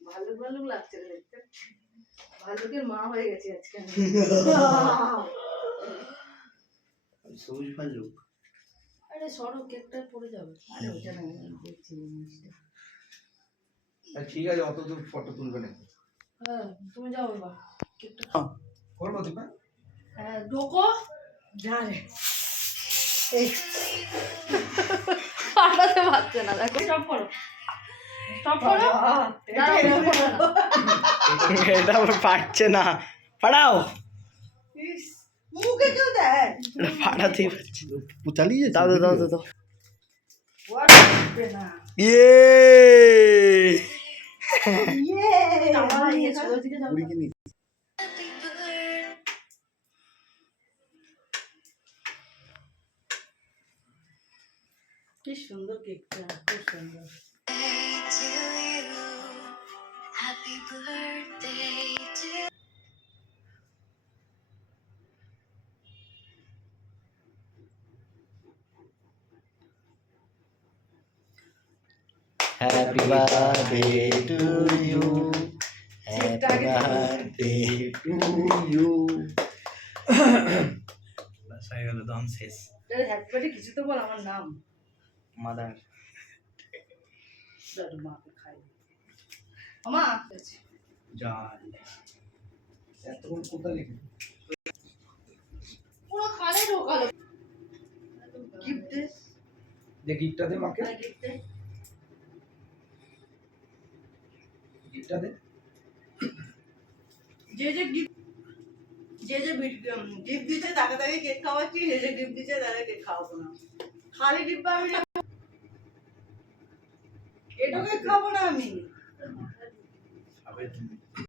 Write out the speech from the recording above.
ভাল্লুক ভাল্লুক লাগছে রে দেখতে। ভাল্লুকের মা হয়ে গেছে আজকে আমি। সবুজ ভাল্লুক। আরে সরো, কেকটা পড়ে যাবে। আরে ওটা না, দেখছি জিনিসটা। ঠিক আছে, অত দূর ফটো তুলবে না। হ্যাঁ, তুমি যাও বাবা। কেকটা করবো দীপা? হ্যাঁ, ঢোকো। যা রে। এই পাঠাতে পারছে না, দেখো। স্টপ করো, স্টপ করো। এটা পারছে না, পাঠাও। মুখে কেউ দেয়, পাঠাতেই পারছে। চালিয়ে দাও দাও দাও দাও। না। ইয়ে কি সুন্দর কেকটা, খুব সুন্দর। Happy birthday to you, happy birthday to you. বাস হয়ে গেল, দম শেষ। হ্যাপি বার্থডে কিছু তো বল, আমার নাম। মাদার দাদু মাকে খাই। আমা জান এতক্ষণ কোথায় লিখে পুরো খালে ঢোকালো। গিফট দে, যে গিফটটা দে মাকে, গিফট দে। গিফটটা দে। যে গিফট দিচ্ছে তাকে তাকে কেক খাওয়াচ্ছি, যে গিফট দিচ্ছে তাকে কেক খাওয়াবো না। খালি ডিব্বা আমি এটাকে খাবো না আমি।